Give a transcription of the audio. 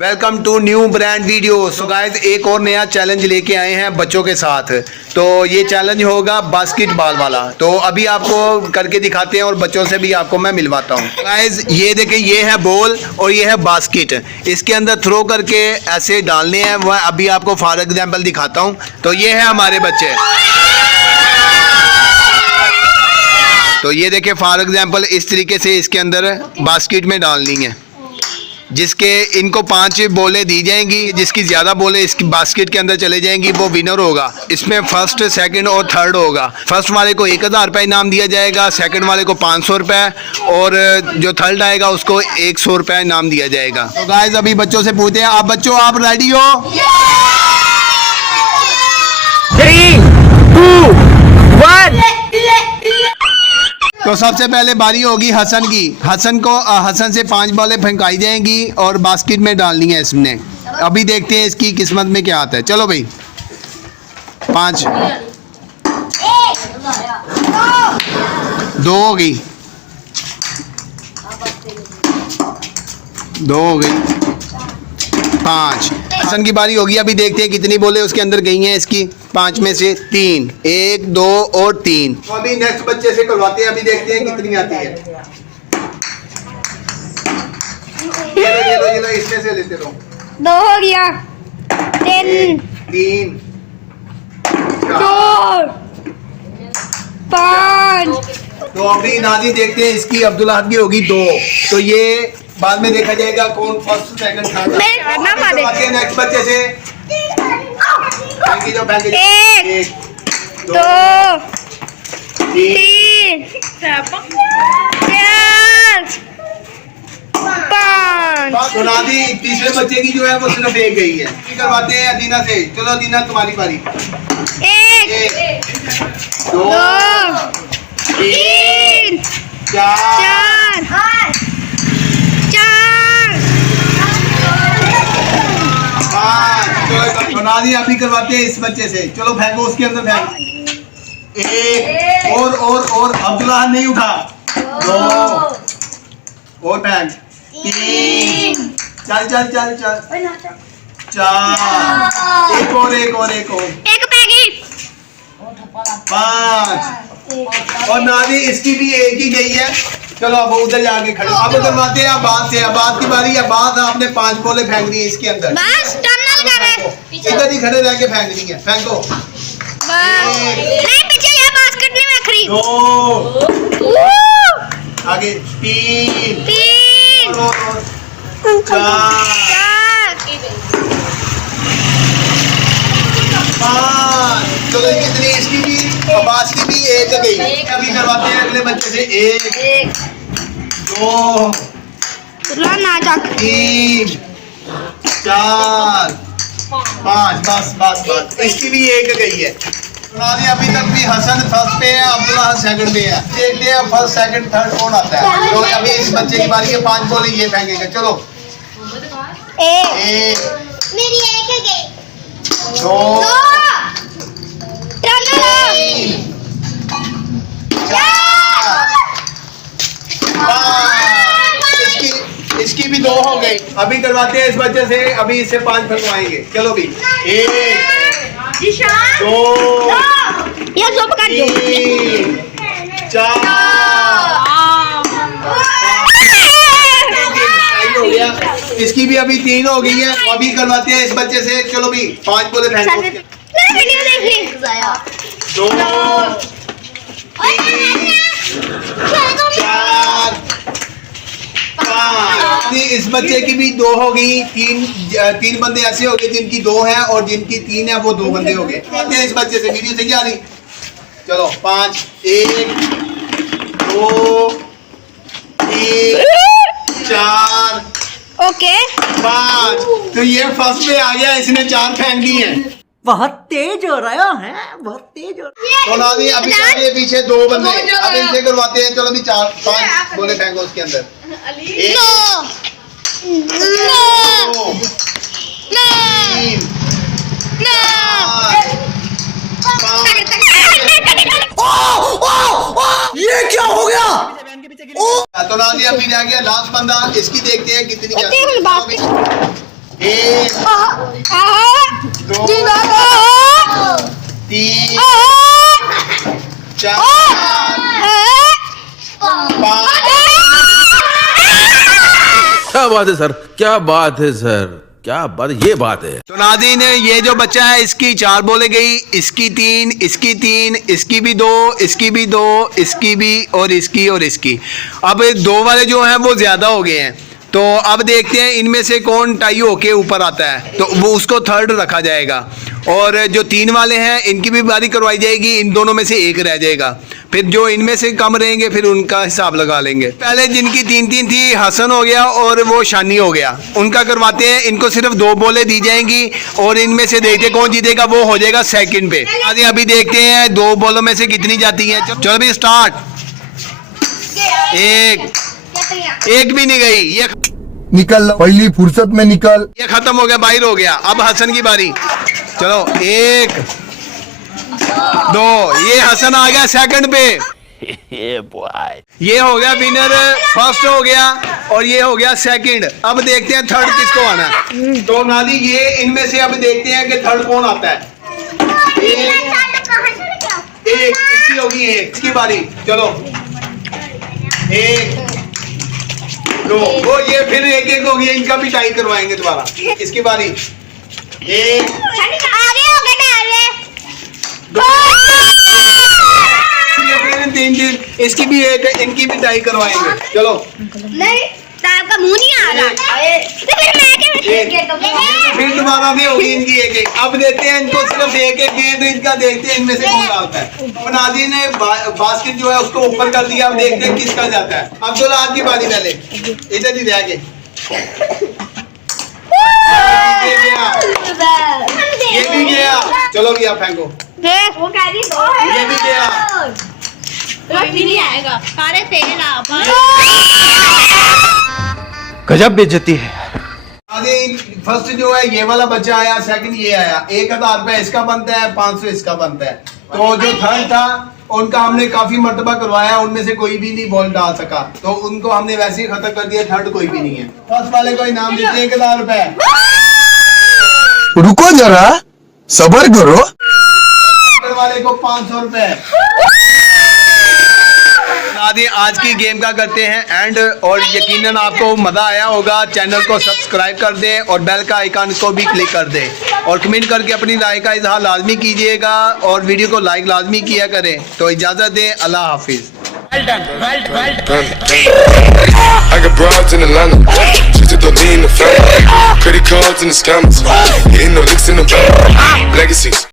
Welcome to new brand video. So guys एक और नया चैलेंज लेके आए हैं बच्चों के साथ। तो ये चैलेंज होगा बास्केटबॉल वाला। तो अभी आपको करके दिखाते हैं और बच्चों से भी आपको मैं मिलवाता हूँ। गाइस ये देखिए, ये है बॉल और ये है बास्केट। इसके अंदर थ्रो करके ऐसे डालने हैं। वह अभी आपको फॉर एग्जाम्पल दिखाता हूँ। तो ये है हमारे बच्चे। तो ये देखिए फॉर एग्जाम्पल इस तरीके से इसके अंदर बास्केट में डालनी है। जिसके इनको 5 बॉलें दी जाएंगी, जिसकी ज़्यादा बॉलें इसकी बास्केट के अंदर चले जाएंगी वो विनर होगा। इसमें फर्स्ट, सेकंड और थर्ड होगा। फर्स्ट वाले को 1000 रुपये इनाम दिया जाएगा, सेकंड वाले को 500 रुपये और जो थर्ड आएगा उसको 100 रुपये इनाम दिया जाएगा। तो गाइस अभी बच्चों से पूछते हैं, आप बच्चों आप रेडी हो? 3, 2, 1। तो सबसे पहले बारी होगी हसन की। हसन से 5 बॉलें फेंकाई जाएंगी और बास्केट में डालनी है इसने। अभी देखते हैं इसकी किस्मत में क्या आता है। चलो भाई, 5 2 हो गई, 2 हो गई, 5। हसन की बारी होगी। अभी देखते हैं कितनी बॉलें उसके अंदर गई हैं इसकी। 5 में से 3, 1 2 और 3। तो अभी नेक्स्ट बच्चे से करवाते हैं। अभी देखते हैं कितनी आती है। ये लो इसमें से लेते रहो। 2 हो गया, 3 3 4 5। तो अभी नाजी देखते हैं इसकी। अब्दुल्लाह की होगी 2। तो ये बाद में देखा जाएगा कौन फर्स्ट, सेकंड, थर्ड। नेक्स्ट बच्चे से 1 2 3 4 5। सुना दी। तीसरे बच्चे की जो है वो सिर्फ 1 गई है। करवाते हैं अदीना से। चलो अदीना तुम्हारी बारी। 1 2 3 4 4 5। सुना दी। अभी करवाते हैं इस बच्चे से। चलो फेंको उसके अंदर फेंक। 1 और अब्दुल्लाह नहीं उठा। 2 और फेंक। 3 चल 4 एक और एक पैकेट। 5। और नादी इसकी भी 1 ही गई है। चलो अब उधर जाके खड़े। अब करवाते हैं अब्बास से। अब्बास की बारी। अब्बास आपने 5 बॉलें फेंकनी है इसके अंदर। बस टनल कर रहे। इधर ही खड़े रह के फेंकनी है। फेंको। नहीं पीछे ये बास्केट नहीं मैं खरीद। 2 आगे 3 4 5। चलो कितनी इसकी भी, अब्बास की भी 1 गई। अभी करवाते हैं अगले बच्चे से। 1 2 3 4 5। बस इसकी भी 1 गई है। अभी तक भी हसन फर्स्ट पे है, अब्दुल्लाह सेकंड पे है। देखते हैं फर्स्ट, सेकंड, थर्ड कौन आता है। तो अभी इस बच्चे की बारी है। 5 बॉलें ये फेंकेगा। चलो 1 मेरी 1 गई। 2 टनल 4 5। इसकी भी 2 हो गई। अभी करवाते हैं इस बच्चे से। अभी इससे 5 फंसवाएंगे। चलो भी 1 2 ये जो पकड़ दो। 3 4 हो गया। इसकी भी अभी 3 हो गई है। अभी करवाते हैं इस बच्चे से। चलो भी 5 बोले फेंको। वीडियो देख ली। 2 4 5। इस बच्चे की भी 2 हो गई। 3 बंदे ऐसे हो गए जिनकी 2 है और जिनकी 3 है वो 2 बंदे हो गए। इस बच्चे से वीडियो से क्या रही। चलो 5 1 2 3 4 ओके 5। तो ये फर्स्ट पे आ गया। इसने 4 फेंक दी है। बहुत तेज हो रहा है, बहुत तेज हो रहा है। तो नादी अभी आगे पीछे 2 बंदे। अब इनसे करवाते हैं। चलो भी 4 5 बोले फेंको उसके अंदर। 1 2 3 4 ये क्या हो गया? तो नाजी अभी रह गया लास्ट बंदा। इसकी देखते हैं कितनी जाती है। दो, तीन, चार, पाँच। क्या बात है सर, क्या बात है सर, क्या बात है, ये बात है। तो नाज़रीन, ये जो बच्चा है इसकी 4 बोले गई, इसकी 3, इसकी 3, इसकी भी 2, इसकी भी 2, इसकी भी और इसकी। अब 2 वाले जो हैं वो ज़्यादा हो गए हैं, तो अब देखते हैं इनमें से कौन टाई होके ऊपर आता है, तो वो उसको थर्ड रखा जाएगा। और जो 3 वाले हैं इनकी भी बारी करवाई जाएगी, इन दोनों में से एक रह जाएगा। फिर जो इनमें से कम रहेंगे फिर उनका हिसाब लगा लेंगे। पहले जिनकी 3-3 थी, हसन हो गया और वो शानी हो गया, उनका करवाते हैं। इनको सिर्फ 2 बोले दी जाएंगी और इनमें से देखते हैं कौन जीतेगा, वो हो जाएगा सेकंड पे। अभी देखते हैं 2 बोलों में से कितनी जाती हैं। चलो भी स्टार्ट। एक भी नहीं गई, ये निकल, पहली फुर्सत में निकल। खत्म हो गया, बाहर हो गया। अब हसन की बारी। चलो 1 2, ये हसन आ गया सेकंड पे। ये हो गया विनर, फर्स्ट हो गया और ये हो गया सेकंड। अब देखते हैं थर्ड किसको आना है। तो नादी ये इनमें से अब देखते हैं कि थर्ड कौन आता है। एक इसकी होगी, एक इसकी बारी। चलो 1 2, वो ये फिर एक हो गया, इनका भी टाई करवाएंगे दोबारा। इसकी बारी 1 2, 3, इसकी भी एक है, इनकी भी टाई करवाएंगे। चलो नहीं, आपका मुंह नहीं आ रहा। तो फिर मैं क्या फिर दोबारा भी होगी इनकी एक। अब देखते हैं इनको सिर्फ एक गेंद, इनका देखते हैं इनमें से कौन डालता है। अब नादी ने बास्केट जो है उसको ऊपर कर दिया। अब देखते हैं किसका जाता है। अब चलो आज की बारी, पहले इधर ही रह गए। ये भी गया। चलो भैया फेंको। वो कह रही ये भी गया। कोई नहीं आएगा, सारे फेल आप। गजब बेइज्जती है। फर्स्ट जो है ये वाला बच्चा आया, सेकंड ये आया। 1000 रुपए इसका बनता है, 500 इसका बनता है। तो जो थर्ड था उनका हमने काफी मर्तबा करवाया, उनमें से कोई भी नहीं बॉल डाल सका, तो उनको हमने वैसे ही खत्म कर दिया। थर्ड कोई भी नहीं है। फर्स्ट वाले को इनाम देते हैं 1000 रुपए। रुको जरा, सबर करो। सेकंड वाले को 500 रुपए। आदि आज की गेम का करते हैं एंड, और यकीनन आपको मज़ा आया होगा। चैनल को सब्सक्राइब कर दें और बेल का आइकन को भी क्लिक कर दें और कमेंट करके अपनी राय का इजहार लाजमी कीजिएगा और वीडियो को लाइक लाजमी किया करें। तो इजाज़त दें, अल्लाह हाफिज़। I got broads in Atlanta, just to lean the family. Credit cards and the scammers, hitting no licks in the back. Legacies.